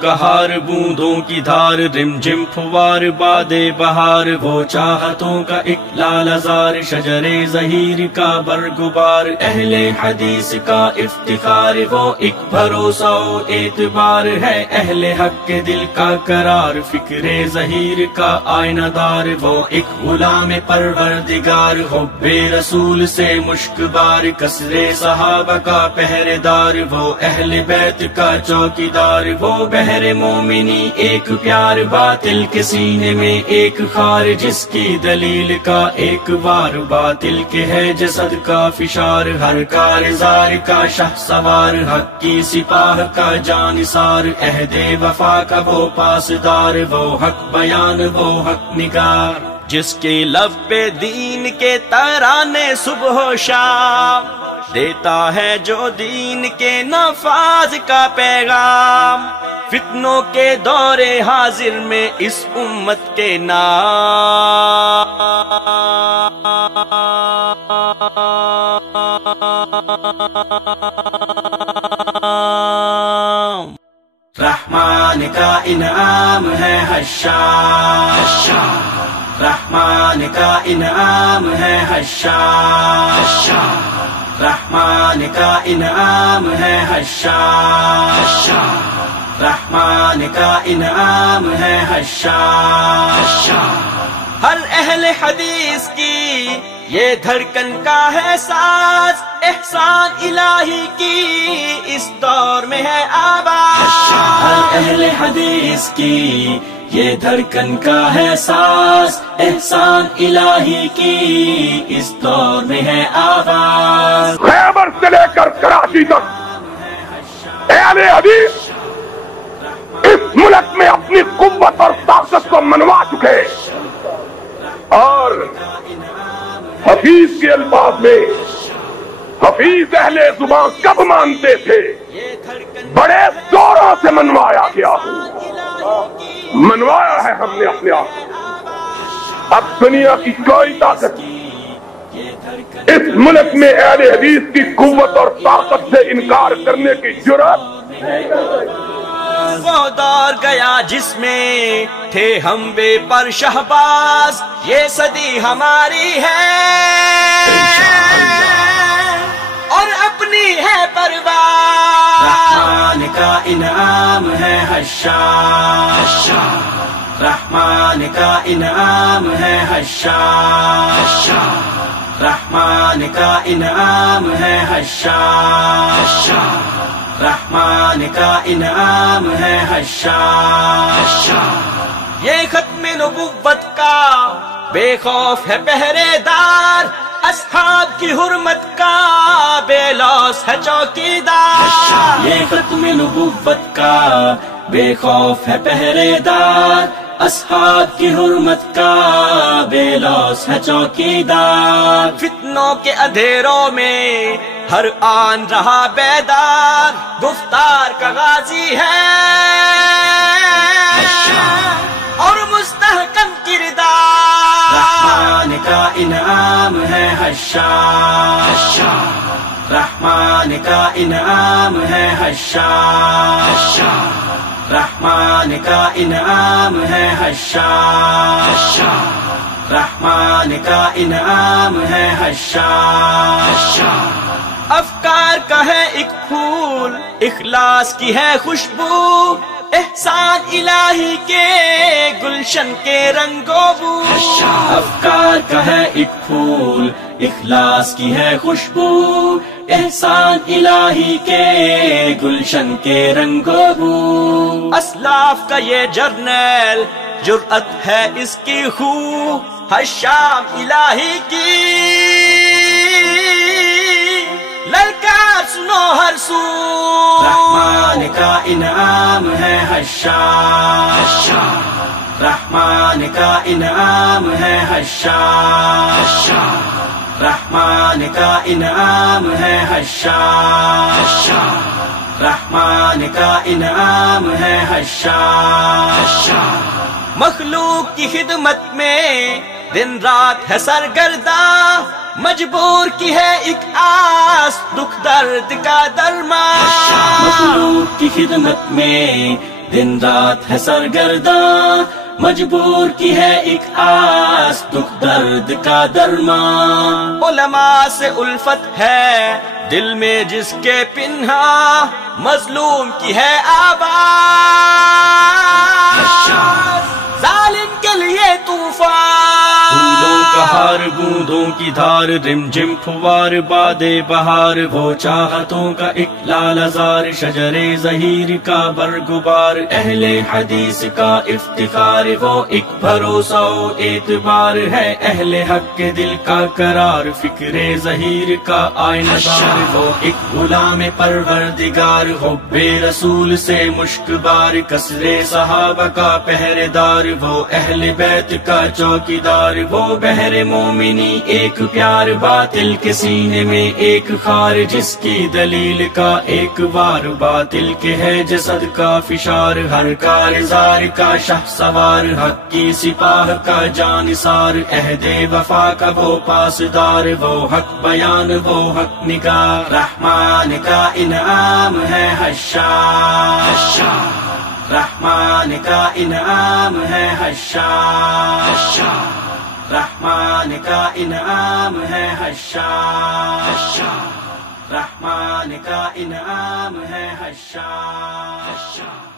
کا ہار بوندوں کی دھار رم جم پھوار باد بہار وہ چاہتوں کا ایک لال زار شجر ظہیر کا برگبار اہل حدیث کا افتخار وہ ایک بھروسہ و اعتبار ہے اہل حق کے دل کا قرار فکر ظہیر کا آئینہ دار وہ ایک غلام پروردگار حب رسول سے مشک بار کثر صحابہ کا پہرے دار وہ اہل بیت کا چوکیدار وہ بحر مومنی ایک پیار باطل کے سینے میں ایک خار جس کی دلیل کا ایک وار باطل کے ہے جسد کا فشار ہر کارزار کا شہ سوار حق کی سپاہ کا جانثار عہد وفا کا وہ پاسدار وہ حق بیان وہ حق نگار جس کے لب پہ دین کے ترانے صبح و شام دیتا ہے جو دین کے نفاذ کا پیغام فتنوں کے دور حاضر میں اس امت کے نام رحمان کا انعام ہے حشام رحمان کا انعام ہے حشام رحمان کا انعام ہے حشام رحمان کا انعام ہے حشام ہر اہل حدیث کی یہ دھڑکن کا ہے ساز احسان الہی کی اس دور میں ہے آواز ہر اہل حدیث کی یہ دھڑکن کا ہے ساز احسان الہی کی اس دور میں ہے آواز خیبر سے لے کر کراچی تک اہل حدیث اس ملک میں اپنی قوت اور طاقت کو منوا چکے اور حفیظ کے الفاظ میں حفیظ اہل زبان کب مانتے تھے بڑے زوروں سے منوایا گیا منوایا ہے ہم نے اپنے آپ اب دنیا کی کوئی طاقت اس ملک میں اہل حدیث کی قوت اور طاقت سے انکار کرنے کی جرأت وہ دور گیا جس میں تھے ہم بے پر شہباز یہ صدی ہماری ہے اور اپنی ہے پرواز رحمان کا انعام ہے حشام رحمان کا انعام ہے حشام رحمان کا انعام ہے حشام رحمان کا انعام ہے حشام یہ ختم نبوت کا بے خوف ہے پہرے دار اصحاب کی حرمت کا بے لوث ہے چوکیدار یہ ختم نبوت کا بے خوف ہے پہرے دار اصحاب کی حرمت کا بے لوث ہے چوکیدار فتنوں کے اندھیروں میں ہر آن رہا بیدار گفتار کا غازی ہے اور مستحکم کردار رحمان کا انعام ہے حشام رحمان کا انعام ہے حشام رحمان کا انعام ہے حشام رحمان کا انعام ہے حشام افکار کا ہے ایک پھول اخلاص کی ہے خوشبو احسان الہی کے گلشن کے رنگو بو افکار کا ہے ایک پھول اخلاص کی ہے خوشبو احسان الہی کے گلشن کے رنگو بو اسلاف کا یہ جرنیل جرأت ہے اس کی خو حشام الہی کی للکار سنو ہر سو رحمان کا انعام ہے حشام رحمان کا انعام ہے حشام رحمان کا انعام ہے حشام رحمان کا انعام ہے حشام مخلوق کی خدمت میں دن رات ہے سرگرداں مجبور کی ہے ایک آس دکھ درد کا درمان مخلوق کی خدمت میں دن رات ہے سرگرداں، مجبور کی ہے ایک آس، دکھ درد کا درمان۔ علماء سے الفت ہے دل میں جس کے پنہا، مظلوم کی ہے آواز، ظالم کے لیے طوفان۔ پھولوں کا ہار، بوندوں کی دھار، رم جم پھوار باد بہار، وہ چاہتوں کا ایک لال زار، شجر زہیر کا برگبار، اہل حدیث کا افتخار، وہ ایک بھروسہ و اعتبار ہے، اہل حق کے دل کا قرار، فکر زہیر کا آئینہ دار، وہ ایک غلام پروردگار، حب رسول سے مشک بار، کثر صحابہ کا پہرے دار، وہ اہل بیت کا چوکیدار، وہ بحر مومنی ایک پیار، باطل کے سینے میں ایک خار، جس کی دلیل کا ایک وار، باطل کے ہے جسد کا فشار، ہر کارزار کا شہ سوار، حق کی سپاہ کا جانثار، عہد وفا کا وہ پاسدار، وہ حق بیان وہ حق نگار، رحمان کا انعام ہے حشار، رحمان کا انعام ہے حشار، رحمان کا انعام ہے حشار، رحمان کا انعام ہے حشار۔